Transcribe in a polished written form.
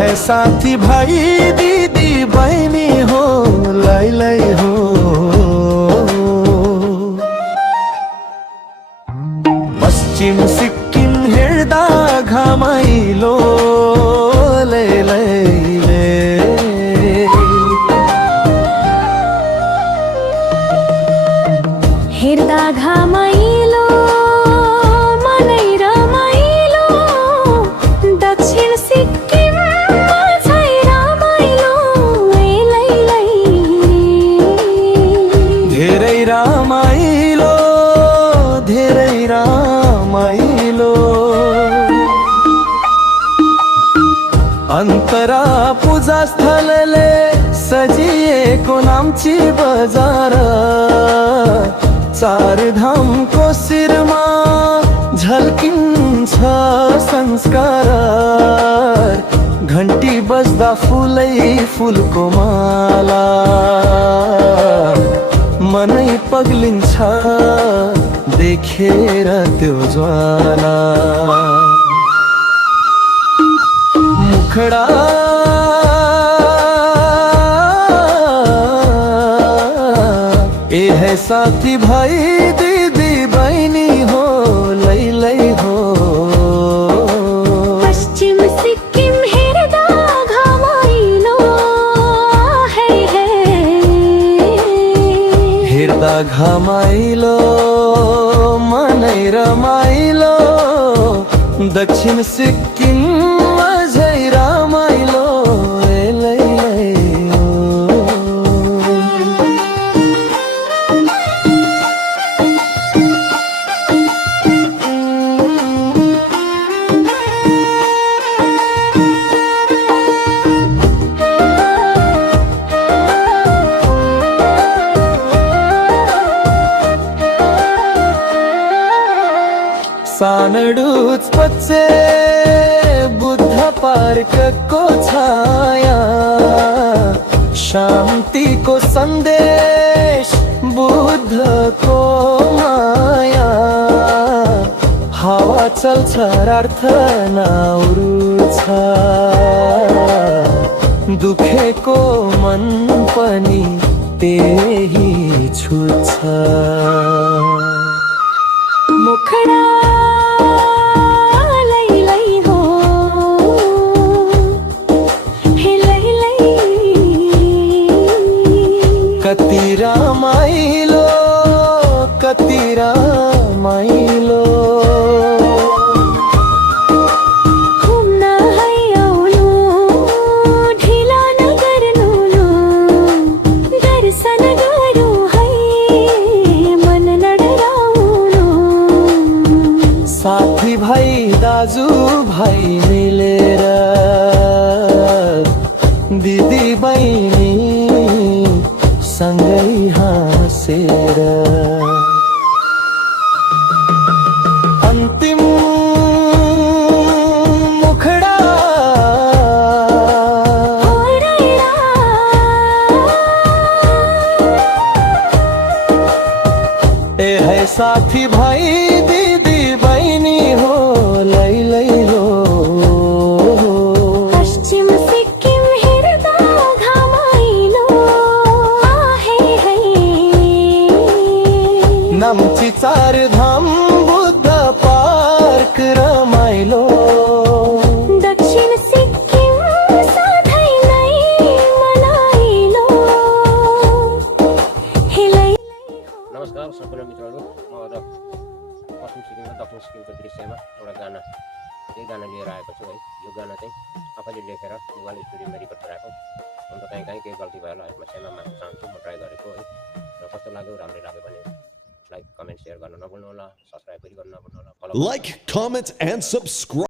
है साथी भाई दीदी बहिनी हो लै लै हो पश्चिम सिक्किम हेर्दा घामाइलो लै लै ले हेर्दा घामाइलो मनै रमाइलो दक्षिण सिक्किम झै रमाइलो लै लै धेरै रमाइलो धेरै रमाइलो अन्तरा पूजा स्थलले सजिएको नाम्ची बजार चार धामको शिरमा झल्किन्छ संस्कार घन्टी बज्दा फुलै फुलको माला मनै पग्लिन्छ देखेर त्यो ज्वाला मुखडा ए है साथी भाई दीदी बहिनी हो लै लै हो पश्चिम सिक्किम हेर्दा घामाइलो है हेर्दा घामाइलो मनै रमाइलो दक्षिण सिक्किम झै रमाइलो लै लै सानडुच पच्चे बुद्ध पार्कको छाया शान्तिको सन्देश बुद्धको माया हावा चल्छ प्रार्थना उड्छ दुखेको मन पनि त्यही छुन्छ मुखडा लै लै हो हे लै लै कति रमाइलो कति रमाइलो घुम्न है आउनु ढिला नगर्नु लो दर्शन गरौँ है मन नडराउनु साथी भाइ दाजु भाइ मिलेर दिदी बहिनी सँगै हाँसेर अन्तिम मुखडा ए है साथी भाइ दीदी बहिनी हो लै लै हो पश्चिम सिक्किम हेर्दा घामाइलो है नाम्ची चार धाम बुद्ध पार्क रमाइलो दक्षिण सिक्किम सधैँ नै मनाइलो हे लै नमस्कार सम्पूर्ण मित्रहरू म आज पश्चिम सिक्किम र दक्षिण सिक्किमको दृश्यमा एउटा गाना त्यही गाना लिएर आएको छु है यो गाना चाहिँ आफैले लेखेर मोबाइल स्टुडियोमा रेकर्ड गराएको अन्त कहीँ केही गल्ती भयो होला यसमा क्षमा माग्न चाहन्छु म ट्राई गरेको है र कस्तो लाग्यो राम्रै लाग्यो भने लाइक कमेन्ट सेयर गर्न नभुल्नु होला सब्सक्राइब पनि गर्न नभुल्नु होला Like, comment, and subscribe.